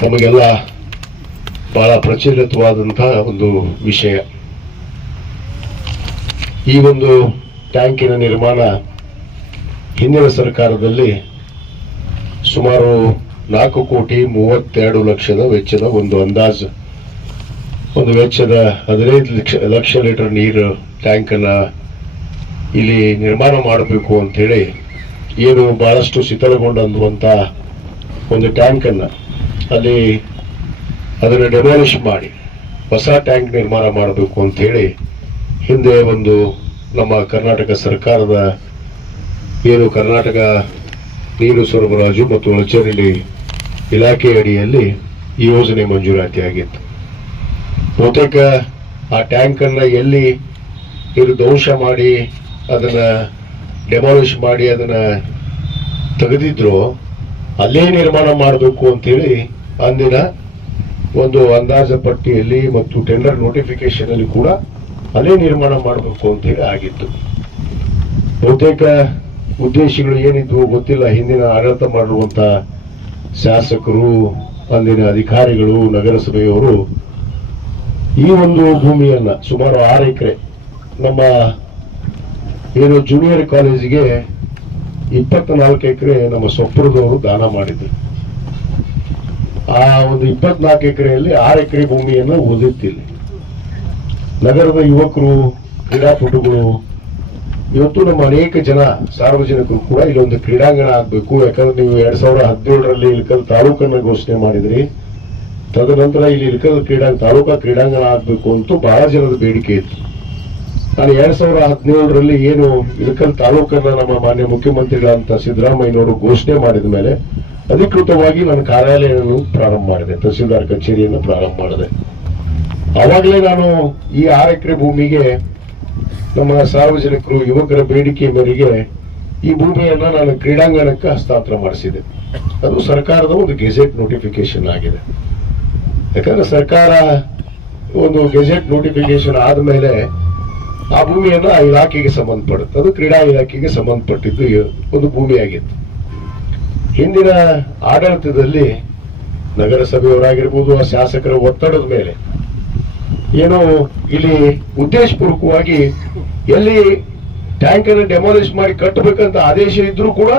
ನಮಗೆಲ್ಲ ಬಹಳ ಪ್ರಚಲಿತವಾದಂತಹ ಒಂದು ವಿಷಯ. ಈ ಒಂದು ಟ್ಯಾಂಕಿನ ನಿರ್ಮಾಣ ಹಿಂದಿನ ಸರ್ಕಾರದಲ್ಲಿ ಸುಮಾರು 4,32,00,000 ವೆಚ್ಚದ ಒಂದು ಅಂದಾಜು, ಒಂದು ವೆಚ್ಚದ 15 ಲಕ್ಷ ಲೀಟರ್ ನೀರು ಟ್ಯಾಂಕ್ ಅನ್ನ ಇಲ್ಲಿ ನಿರ್ಮಾಣ ಮಾಡಬೇಕು ಅಂತ ಹೇಳಿ, ಏನು ಬಹಳಷ್ಟು ಶಿಥಿಲಗೊಂಡಂತ ಒಂದು ಟ್ಯಾಂಕ್ ಅನ್ನ ಅಲ್ಲಿ ಅದನ್ನು ಡೆಮಾಲಿಷ್ ಮಾಡಿ ಹೊಸ ಟ್ಯಾಂಕ್ ನಿರ್ಮಾಣ ಮಾಡಬೇಕು ಅಂತ ಹೇಳಿ ಹಿಂದೆ ಒಂದು ನಮ್ಮ ಕರ್ನಾಟಕ ಸರ್ಕಾರದ ಏನು ಕರ್ನಾಟಕ ನೀರು ಸರಬರಾಜು ಮತ್ತು ಒಳಚರಂಡಿ ಇಲಾಖೆ ಅಡಿಯಲ್ಲಿ ಈ ಯೋಜನೆ ಮಂಜೂರಾತಿ ಆಗಿತ್ತು. ಬಹುತೇಕ ಆ ಟ್ಯಾಂಕ್ ಅನ್ನ ಎಲ್ಲಿ ನೀರು ಧ್ವಂಸ ಮಾಡಿ ಅದನ್ನ ಡೆಮಾಲಿಷ್ ಮಾಡಿ ಅದನ್ನ ತೆಗೆದಿದ್ರು ಅಲ್ಲೇ ನಿರ್ಮಾಣ ಮಾಡಬೇಕು ಅಂತೇಳಿ ಅಂದಿನ ಒಂದು ಅಂದಾಜ ಪಟ್ಟಿಯಲ್ಲಿ ಮತ್ತು ಟೆಂಡರ್ ನೋಟಿಫಿಕೇಶನ್ ಅಲ್ಲಿ ಕೂಡ ಅಲ್ಲೇ ನಿರ್ಮಾಣ ಮಾಡಬೇಕು ಅಂತೇಳಿ ಆಗಿತ್ತು. ಬಹುತೇಕ ಉದ್ದೇಶಗಳು ಏನಿದ್ವು ಗೊತ್ತಿಲ್ಲ. ಹಿಂದಿನ ಆಡಳಿತ ಮಾಡಿರುವಂತ ಶಾಸಕರು, ಅಂದಿನ ಅಧಿಕಾರಿಗಳು, ನಗರಸಭೆಯವರು ಈ ಒಂದು ಭೂಮಿಯನ್ನ ಸುಮಾರು 6 ಎಕರೆ ನಮ್ಮ ಏನು ಜೂನಿಯರ್ ಕಾಲೇಜಿಗೆ 24 ಎಕರೆ ನಮ್ಮ ಸೊಪ್ಪರದವರು ದಾನ ಮಾಡಿದ್ರು. ಆ ಒಂದು 24 ಎಕರೆಯಲ್ಲಿ 6 ಎಕರೆ ಭೂಮಿಯನ್ನ ಉಳಿದಿತ್ತಿಲ್ಲ. ನಗರದ ಯುವಕರು, ಕ್ರೀಡಾಪಟುಗಳು, ಇವತ್ತು ನಮ್ಮ ಅನೇಕ ಜನ ಸಾರ್ವಜನಿಕರು ಕೂಡ ಇಲ್ಲೊಂದು ಕ್ರೀಡಾಂಗಣ ಆಗ್ಬೇಕು. ಯಾಕಂದ್ರೆ ನೀವು 2017ರಲ್ಲಿ ಇಳಕಲ್ ತಾಲೂಕನ್ನ ಘೋಷಣೆ ಮಾಡಿದ್ರಿ. ತದನಂತರ ಇಲ್ಲಿ ಇಳಕಲ್ ತಾಲೂಕಾ ಕ್ರೀಡಾಂಗಣ ಆಗ್ಬೇಕು ಅಂತ ಬಹಳ ಜನದ ಬೇಡಿಕೆ ಇತ್ತು. ನಾನು 2017ರಲ್ಲಿ ಏನು ಇಳಕಲ್ ತಾಲೂಕನ್ನ ನಮ್ಮ ಮಾನ್ಯ ಮುಖ್ಯಮಂತ್ರಿಗಳಂತ ಸಿದ್ದರಾಮಯ್ಯನವರು ಘೋಷಣೆ ಮಾಡಿದ ಮೇಲೆ ಅಧಿಕೃತವಾಗಿ ನನ್ನ ಕಾರ್ಯಾಲಯವನ್ನು ಪ್ರಾರಂಭ ಮಾಡಿದೆ, ತಹಸೀಲ್ದಾರ್ ಕಚೇರಿಯನ್ನು ಪ್ರಾರಂಭ ಮಾಡಿದೆ. ಆವಾಗಲೇ ನಾನು ಈ 6 ಎಕರೆ ಭೂಮಿಗೆ ನಮ್ಮ ಸಾರ್ವಜನಿಕರು, ಯುವಕರ ಬೇಡಿಕೆ ಮೇರೆಗೆ ಈ ಭೂಮಿಯನ್ನ ನಾನು ಕ್ರೀಡಾಂಗಣಕ್ಕೆ ಹಸ್ತಾಂತರ ಮಾಡಿಸಿದೆ. ಅದು ಸರ್ಕಾರದ ಒಂದು ಗೆಜೆಟ್ ನೋಟಿಫಿಕೇಶನ್ ಆಗಿದೆ. ಯಾಕಂದ್ರೆ ಸರ್ಕಾರ ಒಂದು ಗೆಜೆಟ್ ನೋಟಿಫಿಕೇಶನ್ ಆದ್ಮೇಲೆ ಆ ಭೂಮಿಯನ್ನ ಆ ಇಲಾಖೆಗೆ ಸಂಬಂಧಪಡುತ್ತೆ. ಅದು ಕ್ರೀಡಾ ಇಲಾಖೆಗೆ ಸಂಬಂಧಪಟ್ಟಿದ್ದು ಒಂದು ಭೂಮಿಯಾಗಿತ್ತು. ಹಿಂದಿನ ಆಡಳಿತದಲ್ಲಿ ನಗರಸಭೆಯವರಾಗಿರ್ಬೋದು, ಆ ಶಾಸಕರ ಒತ್ತಡದ ಮೇಲೆ ಏನೋ ಇಲ್ಲಿ ಉದ್ದೇಶಪೂರ್ವಕವಾಗಿ ಎಲ್ಲಿ ಟ್ಯಾಂಕ್ ಅನ್ನು ಡೆಮಾಲಿಷ್ ಮಾಡಿ ಕಟ್ಟಬೇಕಂತ ಆದೇಶ ಇದ್ರೂ ಕೂಡ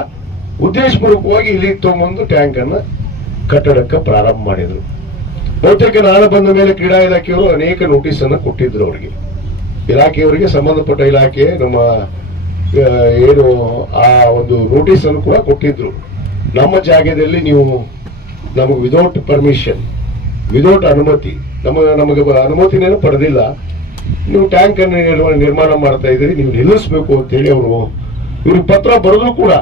ಉದ್ದೇಶಪೂರ್ವಕವಾಗಿ ಇಲ್ಲಿ ತಗೊಂಬಂದು ಟ್ಯಾಂಕ್ ಅನ್ನ ಕಟ್ಟಡಕ್ಕೆ ಪ್ರಾರಂಭ ಮಾಡಿದ್ರು. ಬಹುತೇಕ ನಾನು ಬಂದ ಮೇಲೆ ಕ್ರೀಡಾ ಇಲಾಖೆಯವರು ಅನೇಕ ನೋಟಿಸ್ ಅನ್ನ ಕೊಟ್ಟಿದ್ರು. ಅವರಿಗೆ ಇಲಾಖೆಯವರಿಗೆ ಸಂಬಂಧಪಟ್ಟ ಇಲಾಖೆ ನಮ್ಮ ಏನು ಆ ಒಂದು ನೋಟಿಸ್ ಅನ್ನು ಕೂಡ ಕೊಟ್ಟಿದ್ರು. ನಮ್ಮ ಜಾಗದಲ್ಲಿ ನೀವು ನಮಗೆ ವಿದೌಟ್ ಪರ್ಮಿಷನ್, ವಿದೌಟ್ ಅನುಮತಿ, ನಮಗೆ ಅನುಮತಿನೇನು ಪಡೆದಿಲ್ಲ, ನೀವು ಟ್ಯಾಂಕ್ ಅನ್ನು ನಿರ್ಮಾಣ ಮಾಡ್ತಾ ಇದ್ದೀರಿ, ನೀವು ನಿಲ್ಲಿಸಬೇಕು ಅಂತ ಹೇಳಿ ಅವರು ಇವ್ರಿಗೆ ಪತ್ರ ಬರೆದ್ರು ಕೂಡ.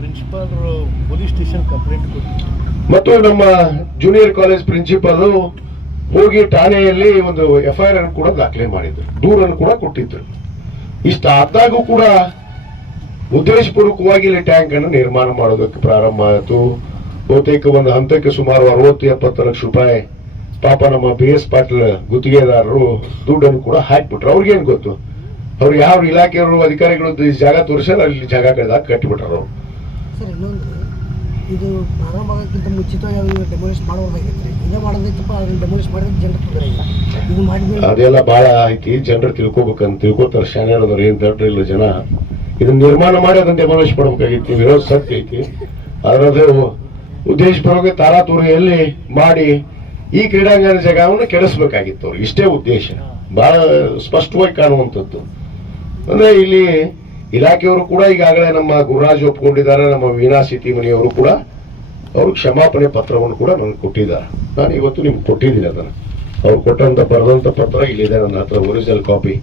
ಪ್ರಿನ್ಸಿಪಾಲ್ ಪೊಲೀಸ್ ಸ್ಟೇಷನ್ ಕಂಪ್ಲೇಂಟ್ ಮತ್ತು ನಮ್ಮ ಜೂನಿಯರ್ ಕಾಲೇಜ್ ಪ್ರಿನ್ಸಿಪಾಲ್ ಹೋಗಿ ಠಾಣೆಯಲ್ಲಿ ಒಂದು FIR ಅನ್ನು ಕೂಡ ದಾಖಲೆ ಮಾಡಿದ್ರು, ದೂರನ್ನು ಕೂಡ ಕೊಟ್ಟಿದ್ರು. ಇಷ್ಟ ಆದಾಗೂ ಕೂಡ ಉದ್ದೇಶಪೂರ್ವಕವಾಗಿ ಇಲ್ಲಿ ಟ್ಯಾಂಕ್ ಅನ್ನು ನಿರ್ಮಾಣ ಮಾಡೋದಕ್ಕೆ ಪ್ರಾರಂಭ ಆಯಿತು. ಬಹುತೇಕ ಒಂದು ಹಂತಕ್ಕೆ ಸುಮಾರು 60-70 ಲಕ್ಷ ರೂಪಾಯಿ ಪಾಪ ನಮ್ಮ BS ಪಾಟೀಲ್ ಗುತ್ತಿಗೆದಾರರು ದುಡ್ಡನ್ನು ಕೂಡ ಹಾಕ್ಬಿಟ್ರು. ಅವ್ರಿಗೇನು ಗೊತ್ತು, ಅವ್ರು ಯಾವ ಇಲಾಖೆಯವರು ಅಧಿಕಾರಿಗಳು ಜಾಗ ತೋರಿಸ್ಯಾರ ಅಲ್ಲಿ ಜಾಗ ಕಳೆದಾಗ ಕಟ್ಟಿಬಿಟ್ರು ಅವರು. ಸರ್, ಇನ್ನೊಂದು ಇದು ಪ್ರಾರಂಭ ಆಗೋಕ್ಕಿಂತ ಮುಂಚಿತವಾಗಿ ಡೆಮಾಲಿಷ್ ಮಾಡೋದಾಗಿತ್ತು. ಇದೇ ಮಾಡೋದೈತಪ್ಪ, ಅದನ್ನ ಡೆಮಾಲಿಷ್ ಮಾಡಿದ್ರೆ ಜನರು ತೊಂದರೆ ಇಲ್ಲ. ಇದು ಮಾಡಿದ್ರೆ ಅದೆಲ್ಲ ಬಹಳ ಐತಿ, ಜನರು ತಿಳ್ಕೊಬೇಕಂತ ತಿಳ್ಕೊತಾರೆ. ಶಾನ್ಯಾರದವ್ರು ಏನ್ ದಡ್ರ ಇಲ್ಲ ಜನ. ಇದನ್ನ ನಿರ್ಮಾಣ ಮಾಡಿ ಅದನ್ನ ಡೆಮಾಲಿಷ್ ಮಾಡ್ಬೇಕಾಗಿತ್ತು. ವಿರೋಧ ಸತ್ಯ ಐತಿ. ಅದರದ್ದು ಉದ್ದೇಶಪೂರ್ವಕ ತಾರಾತುರಿಯಲ್ಲಿ ಮಾಡಿ ಈ ಕ್ರೀಡಾಂಗಣ ಜಾಗವನ್ನು ಕೆಡಿಸ್ಬೇಕಾಗಿತ್ತು ಅವ್ರು. ಇಷ್ಟೇ ಉದ್ದೇಶ, ಬಹಳ ಸ್ಪಷ್ಟವಾಗಿ ಕಾಣುವಂಥದ್ದು. ಅಂದ್ರೆ ಇಲ್ಲಿ ಇಲಾಖೆಯವರು ಕೂಡ ಈಗಾಗಲೇ ನಮ್ಮ ಗುರುರಾಜ್ ಒಪ್ಕೊಂಡಿದ್ದಾರೆ, ನಮ್ಮ ವೀಣಾ ಸಿಟಿಮನಿಯವರು ಕೂಡ ಅವರು ಕ್ಷಮಾಪಣೆ ಪತ್ರವನ್ನು ಕೂಡ ನನಗೆ ಕೊಟ್ಟಿದ್ದಾರೆ. ನಾನು ಇವತ್ತು ನಿಮ್ಗೆ ಕೊಟ್ಟಿದ್ದೀನಿ ಅದನ್ನು. ಅವ್ರು ಕೊಟ್ಟಂತ ಬರೆದಂತ ಪತ್ರ ಇಲ್ಲಿದೆ ನನ್ನ ಹತ್ರ, ಒರಿಜಿನಲ್ ಕಾಪಿ.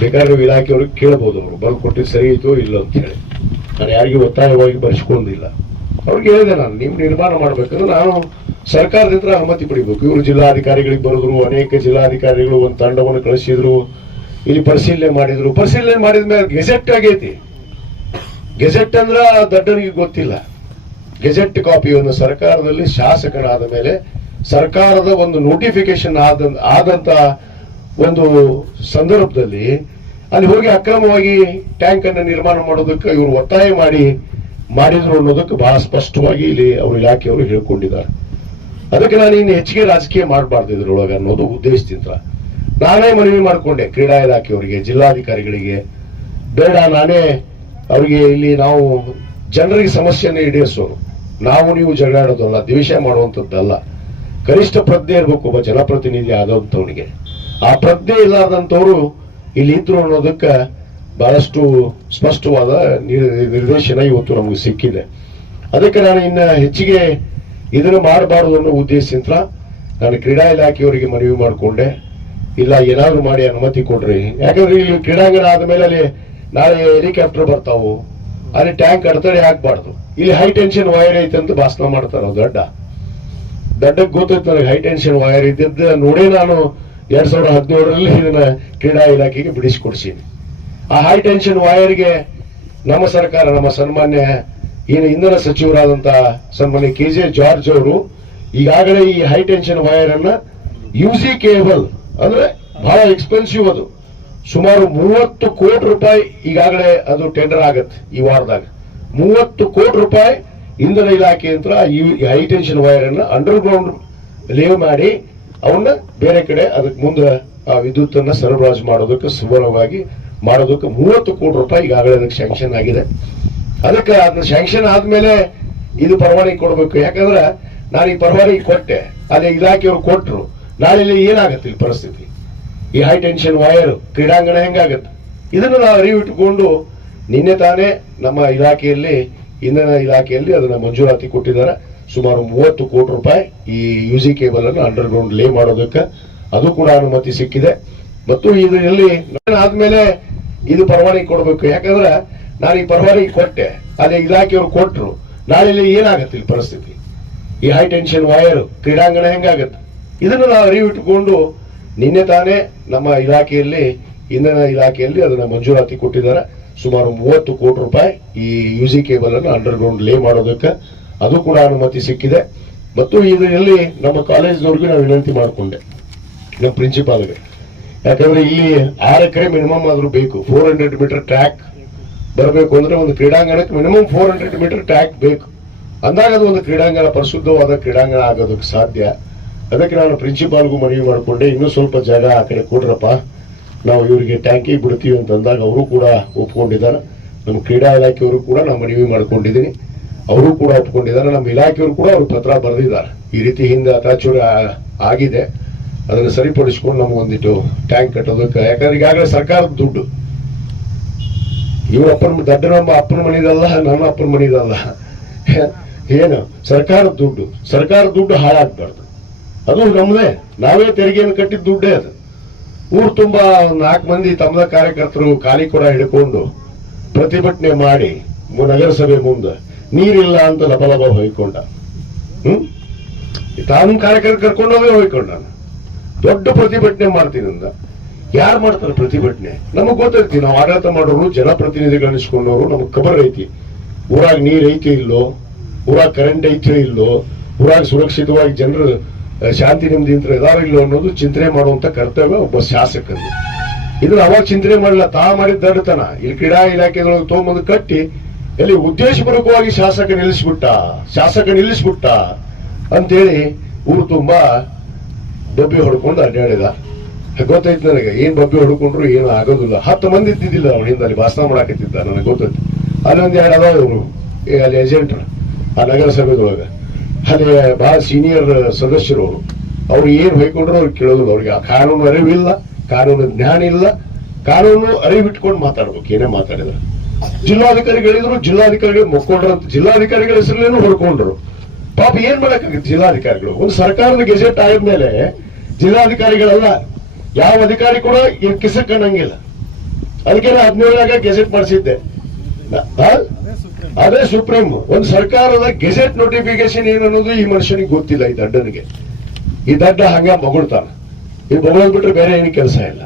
ಬೇಕಾದ್ರೆ ನೀವು ಇಲಾಖೆಯವ್ರಿಗೆ ಕೇಳಬಹುದು, ಅವರು ಬಂದು ಕೊಟ್ಟಿದ್ದು ಸರಿ ಇತ್ತು ಇಲ್ಲ ಅಂತ ಹೇಳಿ. ನಾನು ಯಾರಿಗೂ ಒತ್ತಾಯವಾಗಿ ಬರೆಸ್ಕೊಂಡಿಲ್ಲ. ಅವ್ರಿಗೆ ಹೇಳಿದೆ ನಾನು, ನೀವು ನಿರ್ಮಾಣ ಮಾಡ್ಬೇಕಂದ್ರೆ ನಾನು ಸರ್ಕಾರದಿಂದ ಅನುಮತಿ ಪಡಿಬೇಕು. ಇವರು ಜಿಲ್ಲಾಧಿಕಾರಿಗಳಿಗೆ ಬರೆದ್ರು, ಅನೇಕ ಜಿಲ್ಲಾಧಿಕಾರಿಗಳು ಒಂದು ತಂಡವನ್ನು ಕಳಿಸಿದ್ರು, ಇಲ್ಲಿ ಪರಿಶೀಲನೆ ಮಾಡಿದ್ರು. ಪರಿಶೀಲನೆ ಮಾಡಿದ ಮೇಲೆ ಗೆಜೆಟ್ ಆಗೈತಿ. ಗೆಜೆಟ್ ಅಂದ್ರ ದಡ್ಡನಿಗೆ ಗೊತ್ತಿಲ್ಲ. ಗೆಜೆಟ್ ಕಾಪಿಯನ್ನು ಸರ್ಕಾರದಲ್ಲಿ ಶಾಸಕನಾದ ಮೇಲೆ ಸರ್ಕಾರದ ಒಂದು ನೋಟಿಫಿಕೇಶನ್ ಆದಂತ ಒಂದು ಸಂದರ್ಭದಲ್ಲಿ ಅಲ್ಲಿ ಹೋಗಿ ಅಕ್ರಮವಾಗಿ ಟ್ಯಾಂಕ್ ಅನ್ನು ನಿರ್ಮಾಣ ಮಾಡೋದಕ್ಕೆ ಇವರು ಒತ್ತಾಯ ಮಾಡಿದ್ರು ಅನ್ನೋದಕ್ಕೆ ಬಹಳ ಸ್ಪಷ್ಟವಾಗಿ ಇಲ್ಲಿ ಅವರು ಇಲಾಖೆಯವರು ಹೇಳ್ಕೊಂಡಿದ್ದಾರೆ. ಅದಕ್ಕೆ ನಾನು ಇನ್ನು ಹೆಚ್ಚಿಗೆ ರಾಜಕೀಯ ಮಾಡಬಾರ್ದು ಇದ್ರೊಳಗೆ ಅನ್ನೋದು ಉದ್ದೇಶದಿಂದ ನಾನೇ ಮನವಿ ಮಾಡಿಕೊಂಡೆ ಕ್ರೀಡಾ ಇಲಾಖೆಯವರಿಗೆ, ಜಿಲ್ಲಾಧಿಕಾರಿಗಳಿಗೆ. ಬೇಡ, ನಾನೇ ಅವರಿಗೆ ಇಲ್ಲಿ ನಾವು ಜನರಿಗೆ ಸಮಸ್ಯೆಯನ್ನು ಈಡೇರಿಸೋರು, ನಾವು ನೀವು ಜಗಳಾಡೋದಲ್ಲ, ದ್ವೇಷ ಮಾಡುವಂಥದ್ದಲ್ಲ. ಕನಿಷ್ಠ ಪ್ರಜ್ಞೆ ಇರಬೇಕು ಒಬ್ಬ ಜನಪ್ರತಿನಿಧಿ ಆದಂಥವನಿಗೆ. ಆ ಪ್ರಜ್ಞೆ ಇಲ್ಲದಂಥವ್ರು ಇಲ್ಲಿ ಇದ್ರು ಅನ್ನೋದಕ್ಕೆ ಬಹಳಷ್ಟು ಸ್ಪಷ್ಟವಾದ ನಿರ್ದೇಶನ ಇವತ್ತು ನಮಗೆ ಸಿಕ್ಕಿದೆ. ಅದಕ್ಕೆ ನಾನು ಇನ್ನ ಹೆಚ್ಚಿಗೆ ಇದನ್ನು ಮಾಡಬಾರದು ಅನ್ನೋ ಉದ್ದೇಶದಿಂದ ನಾನು ಕ್ರೀಡಾ ಇಲಾಖೆಯವರಿಗೆ ಮನವಿ ಮಾಡಿಕೊಂಡೆ, ಇಲ್ಲ ಏನಾದ್ರು ಮಾಡಿ ಅನುಮತಿ ಕೊಡ್ರಿ. ಯಾಕಂದ್ರೆ ಇಲ್ಲಿ ಕ್ರೀಡಾಂಗಣ ಆದ್ಮೇಲೆ ಅಲ್ಲಿ ನಾಳೆ ಹೆಲಿಕಾಪ್ಟರ್ ಬರ್ತಾವು, ಅಲ್ಲಿ ಟ್ಯಾಂಕ್ ಅಡೆತಡೆ ಹಾಕ್ಬಾರ್ದು. ಇಲ್ಲಿ ಹೈ ಟೆನ್ಷನ್ ವೈರ್ ಐತೆ ಅಂತ ಭಾಷಣ ಮಾಡ್ತಾರ ದಡ್ಡಕ್ಕೆ ಗೊತ್ತೈತೆ ನನಗೆ. ಹೈ ಟೆನ್ಷನ್ ವೈರ್ ಇದ್ದಿದ್ದು ನೋಡೇ ನಾನು 2017ರಲ್ಲಿ ಇದನ್ನ ಕ್ರೀಡಾ ಇಲಾಖೆಗೆ ಬಿಡಿಸಿಕೊಡ್ಸೀನಿ. ಆ ಹೈ ಟೆನ್ಷನ್ ವೈರ್ಗೆ ನಮ್ಮ ಸರ್ಕಾರ, ನಮ್ಮ ಸನ್ಮಾನ್ಯ ಏನು ಇಂಧನ ಸಚಿವರಾದಂತ ಸನ್ಮಾನ್ಯ KJ ಜಾರ್ಜ್ ಅವರು ಈಗಾಗಲೇ ಈ ಹೈ ಟೆನ್ಷನ್ ವೈರ್ ಅನ್ನ ಯುಸಿ ಕೇಬಲ್ ಅಂದ್ರೆ ಬಹಳ ಎಕ್ಸ್ಪೆನ್ಸಿವ್, ಅದು ಸುಮಾರು 30 ಕೋಟಿ ರೂಪಾಯಿ ಈಗಾಗಲೇ ಅದು ಟೆಂಡರ್ ಆಗತ್ತೆ. ಈ ವಾರದಾಗ 30 ಕೋಟಿ ರೂಪಾಯಿ ಇಂಧನ ಇಲಾಖೆ ಅಂತ ಈ ಹೈ ಟೆನ್ಷನ್ ವೈರ್ ಅನ್ನ ಅಂಡರ್ ಗ್ರೌಂಡ್ ಲೇವ್ ಮಾಡಿ ಅವನ್ನ ಬೇರೆ ಕಡೆ ಅದಕ್ಕೆ ಮುಂದೆ ಆ ವಿದ್ಯುತ್ ಅನ್ನ ಸರಬರಾಜು ಮಾಡೋದಕ್ಕೆ ಸುಲಭವಾಗಿ ಮಾಡೋದಕ್ಕೆ 30 ಕೋಟಿ ರೂಪಾಯಿ ಈಗಾಗಲೇ ಅದಕ್ಕೆ ಸ್ಯಾಂಕ್ಷನ್ ಆಗಿದೆ. ಅದಕ್ಕೆ ಅದನ್ನ ಸ್ಯಾಂಕ್ಷನ್ ಆದ್ಮೇಲೆ ಇದು ಪರವಾನಗಿ ಕೊಡ್ಬೇಕು. ಯಾಕಂದ್ರೆ ನಾನು ಈ ಪರವಾನಗಿ ಕೊಟ್ಟೆ, ಅದೇ ಇಲಾಖೆಯವರು ಕೊಟ್ಟರು, ನಾಳೆ ಏನಾಗತ್ತೆ ಇಲ್ಲಿ ಪರಿಸ್ಥಿತಿ? ಈ ಹೈ ಟೆನ್ಷನ್ ವೈರ್ ಕ್ರೀಡಾಂಗಣ ಹೆಂಗಾಗತ್ತೆ? ಇದನ್ನು ನಾವು ಅರಿವಿಟ್ಟುಕೊಂಡು ನಿನ್ನೆ ತಾನೇ ನಮ್ಮ ಇಲಾಖೆಯಲ್ಲಿ, ಇಂಧನ ಇಲಾಖೆಯಲ್ಲಿ ಅದನ್ನ ಮಂಜೂರಾತಿ ಕೊಟ್ಟಿದ್ದಾರೆ. ಸುಮಾರು 30 ಕೋಟಿ ರೂಪಾಯಿ ಈ ಯುಸಿ ಕೇಬಲ್ ಅನ್ನು ಅಂಡರ್ ಗ್ರೌಂಡ್ ಲೇ ಮಾಡೋದಕ್ಕೆ ಅದು ಕೂಡ ಅನುಮತಿ ಸಿಕ್ಕಿದೆ. ಮತ್ತು ಇದರಲ್ಲಿ ಆದ್ಮೇಲೆ ಇದು ಪರವಾನಗಿ ಕೊಡ್ಬೇಕು. ಯಾಕಂದ್ರೆ ನಾನು ಈ ಪರವಾನಗಿ ಕೊಟ್ಟೆ, ಅದೇ ಇಲಾಖೆಯವರು ಕೊಟ್ಟರು, ನಾಳೆ ಏನಾಗತ್ತೆ ಇಲ್ಲಿ ಪರಿಸ್ಥಿತಿ? ಈ ಹೈ ಟೆನ್ಷನ್ ವೈರ್ ಕ್ರೀಡಾಂಗಣ ಹೆಂಗಾಗತ್ತೆ? ಇದನ್ನು ನಾವು ಅರಿವಿಟ್ಟುಕೊಂಡು ನಿನ್ನೆ ತಾನೇ ನಮ್ಮ ಇಲಾಖೆಯಲ್ಲಿ, ಇಂಧನ ಇಲಾಖೆಯಲ್ಲಿ ಅದನ್ನ ಮಂಜೂರಾತಿ ಕೊಟ್ಟಿದ್ದಾರೆ. ಸುಮಾರು 30 ಕೋಟಿ ರೂಪಾಯಿ ಈ ಯುಸಿ ಕೇಬಲ್ ಅನ್ನು ಅಂಡರ್ ಗ್ರೌಂಡ್ ಲೇ ಮಾಡೋದಕ್ಕೆ ಅದು ಕೂಡ ಅನುಮತಿ ಸಿಕ್ಕಿದೆ. ಮತ್ತು ಇದರಲ್ಲಿ ನಮ್ಮ ಕಾಲೇಜ್ನವ್ರಿಗೂ ನಾವು ವಿನಂತಿ ಮಾಡಿಕೊಂಡೆ, ನಮ್ಮ ಪ್ರಿನ್ಸಿಪಾಲ್ಗೆ. ಯಾಕಂದ್ರೆ ಇಲ್ಲಿ 6 ಎಕರೆ ಮಿನಿಮಮ್ ಆದ್ರೂ ಬೇಕು. 400 ಮೀಟರ್ ಟ್ರ್ಯಾಕ್ ಬರಬೇಕು ಅಂದ್ರೆ ಒಂದು ಕ್ರೀಡಾಂಗಣಕ್ಕೆ ಮಿನಿಮಮ್ 400 ಮೀಟರ್ ಟ್ರ್ಯಾಕ್ ಬೇಕು. ಅಂದಾಗ ಅದು ಒಂದು ಕ್ರೀಡಾಂಗಣ, ಪರಿಶುದ್ಧವಾದ ಕ್ರೀಡಾಂಗಣ ಆಗೋದಕ್ಕೆ ಸಾಧ್ಯ. ಅದಕ್ಕೆ ನಾನು ಪ್ರಿನ್ಸಿಪಾಲ್ಗೂ ಮನವಿ ಮಾಡಿಕೊಂಡೆ, ಇನ್ನೂ ಸ್ವಲ್ಪ ಜಾಗ ಆ ಕಡೆ ಕೊಡ್ರಪ್ಪ, ನಾವು ಇವರಿಗೆ ಟ್ಯಾಂಕಿಗೆ ಬಿಡ್ತೀವಿ ಅಂತ ಅಂದಾಗ ಅವರು ಕೂಡ ಒಪ್ಕೊಂಡಿದ್ದಾರೆ. ನಮ್ಮ ಕ್ರೀಡಾ ಇಲಾಖೆಯವರು ಕೂಡ ನಾವು ಮನವಿ ಮಾಡ್ಕೊಂಡಿದ್ದೀನಿ, ಅವರು ಕೂಡ ಒಪ್ಕೊಂಡಿದ್ದಾರೆ. ನಮ್ಮ ಇಲಾಖೆಯವರು ಕೂಡ ಅವ್ರು ಪತ್ರ ಬರೆದಿದ್ದಾರೆ, ಈ ರೀತಿ ಹಿಂದೆ ಅತಾಚುರ ಆಗಿದೆ, ಅದನ್ನು ಸರಿಪಡಿಸ್ಕೊಂಡು ನಮಗೊಂದಿಟ್ಟು ಟ್ಯಾಂಕ್ ಕಟ್ಟೋದಕ್ಕೆ. ಯಾಕಂದ್ರೆ ಈಗಾಗಲೇ ಸರ್ಕಾರದ ದುಡ್ಡು, ಇವ್ರ ದಡ್ಡ ನಮ್ಮ ಅಪ್ಪನ ಮನಿದಲ್ಲ, ನನ್ನ ಅಪ್ಪನ ಮನಿದಲ್ಲ, ಏನು ಸರ್ಕಾರದ ದುಡ್ಡು ಹಾಳಾಗ್ಬಾರ್ದು. ಅದು ನಮ್ದೇ, ನಾವೇ ತೆರಿಗೆಯನ್ನು ಕಟ್ಟಿದ ದುಡ್ಡೇ ಅದು. ಊರು ತುಂಬಾ 4 ಮಂದಿ ತಮ್ಮದ ಕಾರ್ಯಕರ್ತರು ಖಾಲಿ ಕೂಡ ಹಿಡ್ಕೊಂಡು ಪ್ರತಿಭಟನೆ ಮಾಡಿ ನಗರಸಭೆ ಮುಂದೆ ನೀರಿಲ್ಲ ಅಂತ ಲಬಲಬ ಹೊಯ್ಕೊಂಡ. ತಾನು ಕಾರ್ಯಕರ್ತ ಕರ್ಕೊಂಡೋಗೇ ಹೊಯ್ಕೊಂಡ. ದೊಡ್ಡ ಪ್ರತಿಭಟನೆ ಮಾಡ್ತೀನಿ ಅಂದ. ಯಾರು ಮಾಡ್ತಾರೆ ಪ್ರತಿಭಟನೆ? ನಮಗ್ ಗೊತ್ತೈತಿ, ನಾವು ಆಡಳಿತ ಮಾಡೋರು, ಜನಪ್ರತಿನಿಧಿಗಳು ಅನಿಸ್ಕೊಂಡವರು, ನಮಗ್ ಖಬರ್ ಐತಿ. ಊರಾಗ ನೀರ್ ಐತಿ ಇಲ್ಲೋ, ಊರಾಗ ಕರೆಂಟ್ ಐತಿ ಇಲ್ಲೋ, ಊರಾಗ ಸುರಕ್ಷಿತವಾಗಿ ಜನರು ಶಾಂತಿ ನೆಮ್ಮದಿಯಿಂದ ಇದಾರೋ ಇಲ್ಲೋ ಅನ್ನೋದು ಚಿಂತನೆ ಮಾಡುವಂತ ಕರ್ತವ್ಯ ಒಬ್ಬ ಶಾಸಕರು. ಇದನ್ನ ಅವಾಗ ಚಿಂತನೆ ಮಾಡಲ್ಲ, ತಾ ಮಾಡಿದ ದಡ್ಡತನ. ಇಲ್ಲಿ ಕ್ರೀಡಾ ಇಲಾಖೆದೊಳಗೆ ತೊಗೊಂಬಂದು ಕಟ್ಟಿ ಎಲ್ಲಿ ಉದ್ದೇಶಪೂರ್ವಕವಾಗಿ ಶಾಸಕ ನಿಲ್ಲಿಸ್ಬಿಟ್ಟ ಅಂತೇಳಿ ಊರು ತುಂಬಾ ಬಬ್ಬಿ ಹೊಡ್ಕೊಂಡು ಅಡ್ಡಾಡಿದ. ಗೊತ್ತೈತಿ ನನಗೆ, ಏನ್ ಬಬ್ಬಿ ಹೊಡ್ಕೊಂಡ್ರು ಏನು ಆಗೋದಿಲ್ಲ. 10 ಮಂದಿ ಇದ್ದಿದ್ದಿಲ್ಲ ಅವ್ರ ಹಿಂದೆ, ಅಲ್ಲಿ ಭಾಷಣ ಮಾಡಾಕತ್ತಿದ್ದ. ನನಗೆ ಗೊತ್ತೈತಿ, ಅಲ್ಲೊಂದ್ 2 ಅದಾವ ಇವರು ಅಲ್ಲಿ ಏಜೆಂಟ್ ಆ ನಗರಸಭೆದೊಳಗ. ಅಲ್ಲಿ ಬಹಳ ಸೀನಿಯರ್ ಸದಸ್ಯರು ಅವ್ರು ಏನ್ ಹೊಯ್ಕೊಂಡ್ರು ಅವ್ರಿಗೆ ಕೇಳೋದಿಲ್ಲ. ಅವ್ರಿಗೆ ಆ ಕಾನೂನು ಅರಿವಿಲ್ಲ, ಕಾನೂನು ಜ್ಞಾನ ಇಲ್ಲ. ಕಾನೂನು ಅರಿವಿಟ್ಕೊಂಡು ಮಾತಾಡ್ಬೇಕು, ಏನೇ ಮಾತಾಡಿದ್ರು. ಜಿಲ್ಲಾಧಿಕಾರಿಗಳಿದ್ರು, ಜಿಲ್ಲಾಧಿಕಾರಿಗಳು ಮುಕ್ಕೊಂಡ್ರಂತ ಜಿಲ್ಲಾಧಿಕಾರಿಗಳ ಹೆಸರಲ್ಲೇನು ಹೊಡ್ಕೊಂಡ್ರು. ಪಾಪ ಏನ್ ಮಾಡಕ್ಕಾಗುತ್ತೆ ಜಿಲ್ಲಾಧಿಕಾರಿಗಳು? ಒಂದು ಸರ್ಕಾರದ ಗೆಜೆಟ್ ಆದ್ಮೇಲೆ ಜಿಲ್ಲಾಧಿಕಾರಿಗಳಲ್ಲ, ಯಾವ ಅಧಿಕಾರಿ ಕೂಡ ಕಿಸಕ್ ಅನ್ನಂಗಿಲ್ಲ. ಅದಕ್ಕೆ 17 ಗೆಜೆಟ್ ಮಾಡಿಸಿದ್ದೆ. ಅದೇ ಸುಪ್ರೀಂ. ಒಂದು ಸರ್ಕಾರದ ಗೆಜೆಟ್ ನೋಟಿಫಿಕೇಶನ್ ಏನು ಅನ್ನೋದು ಈ ಮನುಷ್ಯನಿಗೆ ಗೊತ್ತಿಲ್ಲ, ಈ ದಡ್ಡನಿಗೆ. ಈ ದಡ್ಡ ಹಂಗ ಮಗುಳ್ತಾನ. ಇದು ಮಗಳದ್ ಬಿಟ್ರೆ ಬೇರೆ ಏನು ಕೆಲಸ ಇಲ್ಲ.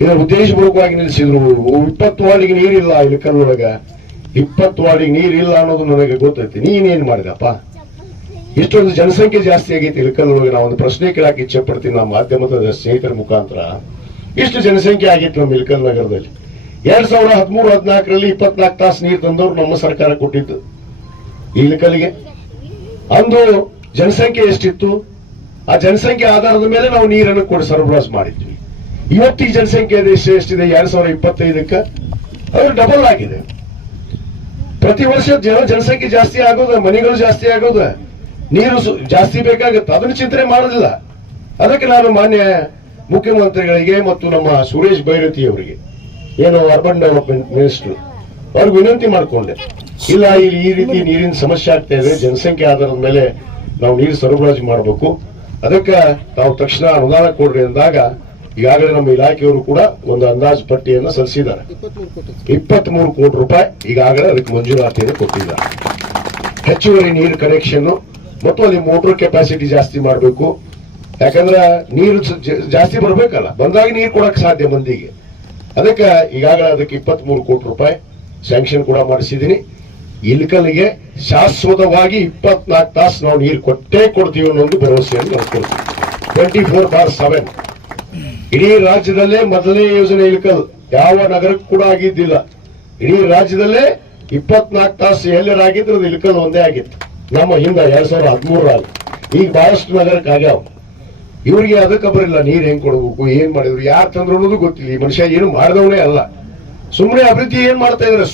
ಇದರ ಉದ್ದೇಶಪೂರ್ವಕವಾಗಿ ನಿಲ್ಲಿಸಿದ್ರು. 20 ವಾರ್ಡಿಗೆ ನೀರಿಲ್ಲ ಇಳಕಲ್ಲೊಳಗ, 20 ವಾರ್ಡಿಗೆ ನೀರಿಲ್ಲ ಅನ್ನೋದು ನನಗೆ ಗೊತ್ತೈತಿ. ನೀನೇನ್ ಮಾಡಿದಪ್ಪ? ಇಷ್ಟೊಂದು ಜನಸಂಖ್ಯೆ ಜಾಸ್ತಿ ಆಗೈತಿ ಇಳಕಲ್ಲೊಳಗೆ. ನಾವು ಒಂದು ಪ್ರಶ್ನೆ ಕೇಳಕ್ಕೆ ಇಚ್ಛೆ ಪಡ್ತೀನಿ ನಮ್ಮ ಮಾಧ್ಯಮದ ಸ್ನೇಹಿತರ ಮುಖಾಂತರ. ಇಷ್ಟು ಜನಸಂಖ್ಯೆ ಆಗೈತಿ ನಮ್ಮ ಇಳಕಲ್ ನಗರದಲ್ಲಿ. 2013-14ರಲ್ಲಿ 24 ತಾಸು ನೀರು ತಂದವರು ನಮ್ಮ ಸರ್ಕಾರ ಕೊಟ್ಟಿದ್ದು ಈ ಇಳಕಲ್ಲಿಗೆ. ಅಂದು ಜನಸಂಖ್ಯೆ ಎಷ್ಟಿತ್ತು, ಆ ಜನಸಂಖ್ಯೆ ಆಧಾರದ ಮೇಲೆ ನಾವು ನೀರನ್ನು ಕೂಡ ಸರಬರಾಜು ಮಾಡಿದ್ವಿ. ಇವತ್ತಿಗೆ ಜನಸಂಖ್ಯೆ ಎಷ್ಟಿದೆ 2025ಕ್ಕೆ ಅದು ಡಬಲ್ ಆಗಿದೆ. ಪ್ರತಿ ವರ್ಷ ಜನಸಂಖ್ಯೆ ಜಾಸ್ತಿ ಆಗೋದ, ಮನೆಗಳು ಜಾಸ್ತಿ ಆಗೋದ, ನೀರು ಜಾಸ್ತಿ ಬೇಕಾಗುತ್ತೆ, ಅದನ್ನು ಚಿಂತನೆ ಮಾಡೋದಿಲ್ಲ. ಅದಕ್ಕೆ ನಾನು ಮಾನ್ಯ ಮುಖ್ಯಮಂತ್ರಿಗಳಿಗೆ ಮತ್ತು ನಮ್ಮ ಸುರೇಶ್ ಬೈರತಿ ಅವರಿಗೆ, ಏನು ಅರ್ಬನ್ ಡೆವಲಪ್ಮೆಂಟ್ ಮಿನಿಸ್ಟರ್, ಅವ್ರಿಗೆ ವಿನಂತಿ ಮಾಡಿಕೊಂಡೆ, ಇಲ್ಲ ಇಲ್ಲಿ ಈ ರೀತಿ ನೀರಿನ ಸಮಸ್ಯೆ ಆಗ್ತಾ ಇದೆ, ಜನಸಂಖ್ಯೆ ಆಧಾರದ ಮೇಲೆ ನಾವು ನೀರು ಸರಬರಾಜು ಮಾಡಬೇಕು, ಅದಕ್ಕೆ ತಾವು ತಕ್ಷಣ ಅನುದಾನ ಕೊಡ್ರಿ ಅಂದಾಗ ಈಗಾಗಲೇ ನಮ್ಮ ಇಲಾಖೆಯವರು ಕೂಡ ಒಂದು ಅಂದಾಜು ಪಟ್ಟಿಯನ್ನು ಸಲ್ಲಿಸಿದ್ದಾರೆ. 23 ಕೋಟಿ ರೂಪಾಯಿ ಈಗಾಗಲೇ ಅದಕ್ಕೆ ಮಂಜೂರಾತಿಯನ್ನು ಕೊಟ್ಟಿದ್ದಾರೆ. ಹೆಚ್ಚುವರಿ ನೀರು ಕನೆಕ್ಷನ್ ಮತ್ತು ಅಲ್ಲಿ ಮೋಟರ್ ಕೆಪಾಸಿಟಿ ಜಾಸ್ತಿ ಮಾಡಬೇಕು. ಯಾಕಂದ್ರೆ ನೀರು ಜಾಸ್ತಿ ಬರಬೇಕಲ್ಲ, ಬಂದಾಗ ನೀರು ಕೊಡಕ್ ಸಾಧ್ಯ ಮಂದಿಗೆ. ಅದಕ್ಕೆ ಈಗಾಗಲೇ ಅದಕ್ಕೆ 23 ಕೋಟಿ ರೂಪಾಯಿ ಸ್ಯಾಂಕ್ಷನ್ ಕೂಡ ಮಾಡಿಸಿದ್ದೀನಿ. ಇಲ್ಕಲ್ಗೆ ಶಾಶ್ವತವಾಗಿ 24 ತಾಸು ನಾವು ನೀರು ಕೊಟ್ಟೇ ಕೊಡ್ತೀವಿ ಅನ್ನೋ ಒಂದು ಭರವಸೆಯನ್ನು ನಾವು ಕೊಡ್ತೀವಿ. 24/7 ಇಡೀ ರಾಜ್ಯದಲ್ಲೇ ಮೊದಲನೇ ಯೋಜನೆ ಇಲ್ಕಲ್, ಯಾವ ನಗರಕ್ಕೂ ಕೂಡ ಆಗಿದ್ದಿಲ್ಲ. ಇಡೀ ರಾಜ್ಯದಲ್ಲೇ 24 ತಾಸು ಎಲ್ಲರಾಗಿದ್ರು ಅದು ಇಲ್ಕಲ್ ಒಂದೇ ಆಗಿತ್ತು ನಮ್ಮ ಹಿಂದ 2013ರಲ್ಲಿ. ಈಗ ಬಹಳಷ್ಟು ನಗರಕ್ಕೆ ಆಗ್ಯಾವ. ಇವ್ರಿಗೆ ಅದಕ್ಕೆ ಬರಿಲ್ಲ, ನೀರ್ ಹೆಂಗ್ ಕೊಡ್ಬೇಕು, ಏನ್ ಮಾಡಿದ್ರು, ಯಾರು ತಂದ್ರು ಅನ್ನೋದು ಗೊತ್ತಿಲ್ಲ. ಈ ಮನುಷ್ಯ ಏನು ಮಾಡಿದವನೇ ಅಲ್ಲ, ಸುಮ್ಮನೆ ಅಭಿವೃದ್ಧಿ ಏನ್ ಮಾಡ್ತಾ ಇದಾರೆ,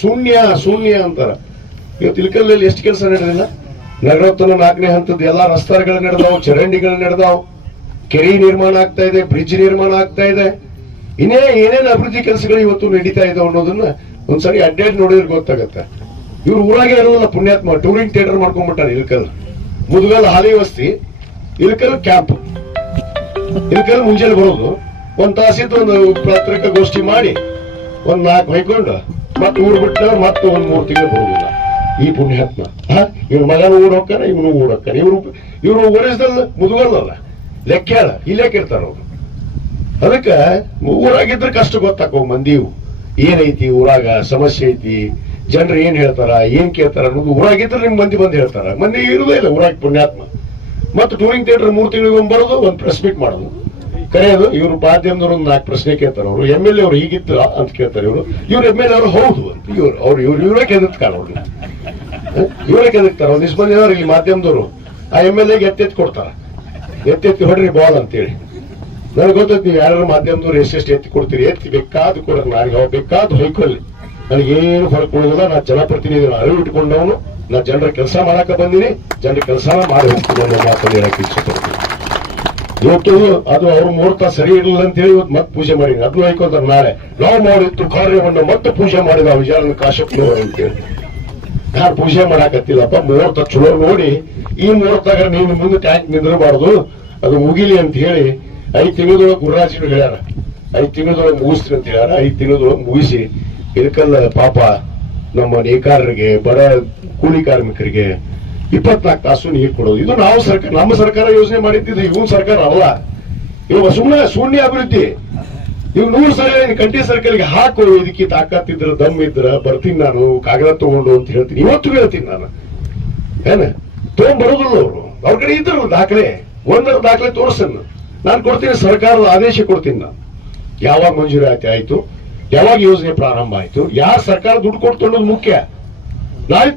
ಶೂನ್ಯ ಅಂತಾರ. ಇವತ್ತು ಇಲ್ಕಲ್ಲಲ್ಲಿ ಎಷ್ಟು ಕೆಲಸ ನಡೆದಿಲ್ಲ. ನಗರೋತ್ತರ 4ನೇ ಹಂತದ ಎಲ್ಲಾ ರಸ್ತೆಗಳು ನಡೆದಾವ್, ಚರಂಡಿಗಳು ನಡೆದಾವ್, ಕೆರೆ ನಿರ್ಮಾಣ ಆಗ್ತಾ ಇದೆ, ಬ್ರಿಡ್ಜ್ ನಿರ್ಮಾಣ ಆಗ್ತಾ ಇದೆ. ಇನ್ನೇ ಏನೇನು ಅಭಿವೃದ್ಧಿ ಕೆಲಸಗಳು ಇವತ್ತು ನಡೀತಾ ಇದಾವೆ ಅನ್ನೋದನ್ನ ಒಂದ್ಸರಿ ಅಡ್ಡಾಡಿ ನೋಡಿದ್ರೆ ಗೊತ್ತಾಗತ್ತೆ. ಇವ್ರು ಊರಾಗೆ ಇರೋಲ್ಲ, ಪುಣ್ಯಾತ್ಮ ಟೂರಿಂಗ್ ಥಿಯೇಟರ್ ಮಾಡ್ಕೊಂಡ್ಬಿಟ್ಟಾರೆ ಇಲ್ಕಲ್. ಮುದುಗಲ್ ಹಾಲಿ ವಸ್ತಿ, ಇಲ್ಕಲ್ ಕ್ಯಾಂಪ್. ಇಲ್ಕಲ್ ಮುಂಜಾನೆ ಬರೋದು, ಒಂದ್ ತಾಸಿದ್ದು ಒಂದು ಪತ್ರಿಕಾಗೋಷ್ಠಿ ಮಾಡಿ ಒಂದ್ 4 ಹೊಯ್ಕೊಂಡು ಮತ್ತೆ ಊರ್ ಬಿಟ್ಟ ಮತ್ತೆ ಒಂದ್ 3 ತಿಂಗಳು ಬರೋದಿಲ್ಲ ಈ ಪುಣ್ಯಾತ್ಮ. ಇವ್ರ ಮಗನ ಊರ್ ಹೋಗ್ತಾನೆ, ಇವನು ಊರ್ ಹೋಗ್ತಾನೆ. ಇವ್ರು ಓಡಿಸ್ದಲ್ಲ ಮುದುಗಲ್ಲ, ಲೆಕ್ಕ ಹೇಳ ಇಲ್ಲೇ ಕೇಳ್ತಾರ ಅವ್ರು. ಅದಕ್ಕ ಊರಾಗಿದ್ರೆ ಕಷ್ಟ ಗೊತ್ತಾಕೋ ಮಂದಿವು, ಏನೈತಿ ಊರಾಗ ಸಮಸ್ಯೆ ಐತಿ, ಜನರು ಏನ್ ಹೇಳ್ತಾರ, ಏನ್ ಕೇಳ್ತಾರ ಅನ್ನೋದು ಊರಾಗಿದ್ರೆ ನಿಮ್ ಮಂದಿ ಬಂದು ಹೇಳ್ತಾರ. ಮಂದಿ ಇರುದೇ ಇಲ್ಲ ಊರಾಗ ಪುಣ್ಯಾತ್ಮ. ಮತ್ತು ಟೂರಿಂಗ್ ಥಿಯೇಟರ್ 3 ತಿಂಗಳಿಗೆ ಬರೋದು, ಒಂದ್ ಪ್ರೆಸ್ ಮೀಟ್ ಮಾಡೋದು, ಕರೆಯೋದು. ಇವ್ರು ಮಾಧ್ಯಮದವ್ರು ಒಂದು 4 ಪ್ರಶ್ನೆ ಕೇಳ್ತಾರೆ. ಅವರು MLA ಅವ್ರು ಹೀಗಿತ್ತು ಅಂತ ಕೇಳ್ತಾರೆ. ಇವ್ರು MLA ಅವ್ರು ಹೌದು ಅಂತ ಇವರೇ ಕೆದಕ್ತಾರ. ಅವ್ರನ್ನ ಇವರೇ ಕೆದಕ್ತಾರ. ಒಂದಿಷ್ಟು ಮಂದಿ ಅವ್ರು ಇಲ್ಲಿ ಮಾಧ್ಯಮದವರು ಆ MLA ಗೆ ಎತ್ತೆತ್ತಿ ಕೊಡ್ತಾರ, ಎತ್ತಿ ಹೊಡ್ರಿ ಬಾಲ್ ಅಂತೇಳಿ. ನನಗೆ ಗೊತ್ತೈತಿ ನೀವು ಯಾರು ಮಾಧ್ಯಮದವ್ರು ಎಷ್ಟೆಷ್ಟು ಎತ್ತಿ ಕೊಡ್ತೀರಿ, ಎತ್ತಿ ಬೇಕಾದ್ ಕೊಡ, ನನಗೆ ಅವ್ ಬೇಕಾದ್ ಹೊಯ್ಕೊಳ್ಳಿ, ನನಗೇನು ಹೊರಗೆ ಕೊಡೋದಿಲ್ಲ. ನಾ ಜನಪ್ರತಿನಿಧಿ ಅರಿವು ಇಟ್ಕೊಂಡವನು, ನಾ ಜನರ ಕೆಲಸ ಮಾಡಾಕ ಬಂದಿನಿ, ಜನರ ಕೆಲಸನ ಮಾಡಿ ಹೋಗ್ತೀನಿ ಅನ್ನೋ ಮಾತನ್ನು ಹೇಳಕ್ ಇಷ್ಟಪಡ್ತೀನಿ. ಇವತ್ತು ಅದು ಅವ್ರ ಮುಹೂರ್ತ ಸರಿ ಇರಲಿಲ್ಲ ಅಂತ ಹೇಳಿ ಇವತ್ತು ಮತ್ತೆ ಪೂಜೆ ಮಾಡಿ ಅದನ್ನು ಹಾಕೋತಾರೆ. ನಾಳೆ ನಾವು ಮಾಡಿತ್ತು ಕಾರ್ಯವನ್ನು ಮತ್ತೆ ಪೂಜೆ ಮಾಡಿದ ವಿಜಯನ ಕಾಶ್ಯಪ್ನವರು ಅಂತೇಳಿ. ಯಾರು ಪೂಜೆ ಮಾಡಾಕತ್ತಿಲ್ಲಪ್ಪ, ಮುಹೂರ್ತ ಚಲೋ ನೋಡಿ ಈ ಮುಹೂರ್ತಾಗ ನೀನು ಮುಂದೆ ಟ್ಯಾಂಕ್ ನಿಂದಿರಬಾರ್ದು, ಅದು ಮುಗಿಲಿ ಅಂತ ಹೇಳಿ 5 ತಿಂಗಳದೊಳಗೆ ಗುರುರಾಜರು ಹೇಳ್ಯಾರ. 5 ತಿಂಗಳದೊಳಗೆ ಮುಗಿಸ್ತೀನಿ ಅಂತ ಹೇಳ್ಯಾರ. 5 ತಿಂಗಳದೊಳಗೆ ಮುಗಿಸಿ ಇದಕ್ಕೆಲ್ಲ ಪಾಪ ನಮ್ಮ ನೇಕಾರರಿಗೆ, ಬಡ ಕೂಲಿ ಕಾರ್ಮಿಕರಿಗೆ 24 ತಾಸು ನೀರು ಕೊಡೋದು. ಇದು ನಾವು ಸರ್ಕಾರ, ನಮ್ಮ ಸರ್ಕಾರ ಯೋಜನೆ ಮಾಡಿದ್ದು, ಇವನ್ ಸರ್ಕಾರ ಅಲ್ಲ. ಇವಾಗ ಸುಮ್ಮನೆ ಶೂನ್ಯ ಅಭಿವೃದ್ಧಿ. ಇವ್ 100 ಸಲ ಕಂಟಿ ಸರ್ಕಲ್ಗೆ ಹಾಕು, ಇದಕ್ಕೆ ತಾಕತ್ತಿದ್ರ ದಮ್ ಇದ್ರ ಬರ್ತೀನಿ ನಾನು, ಕಾಗದ ತಗೊಂಡು ಅಂತ ಹೇಳ್ತೀನಿ. ಇವತ್ತು ಹೇಳ್ತೀನಿ ನಾನು, ಏನ ತಗೊಂಡ್ಬರೋದಿಲ್ಲ ಅವರು. ಅವ್ರ ಕಡೆ ಇದ್ರಲ್ಲ ದಾಖಲೆ, ಒಂದರ ದಾಖಲೆ ತೋರಿಸನ್ನು ನಾನು ಕೊಡ್ತೀನಿ. ಸರ್ಕಾರದ ಆದೇಶ ಕೊಡ್ತೀನಿ ನಾನು, ಯಾವಾಗ ಮಂಜೂರಾತಿ ಆಯ್ತು, ಯಾವಾಗ ಯೋಜನೆ ಪ್ರಾರಂಭ ಆಯ್ತು, ಯಾರು ಸರ್ಕಾರ ದುಡ್ಡು ಕೊಡ್ತು ಅನ್ನೋದು ಮುಖ್ಯ. ನಾಳೆ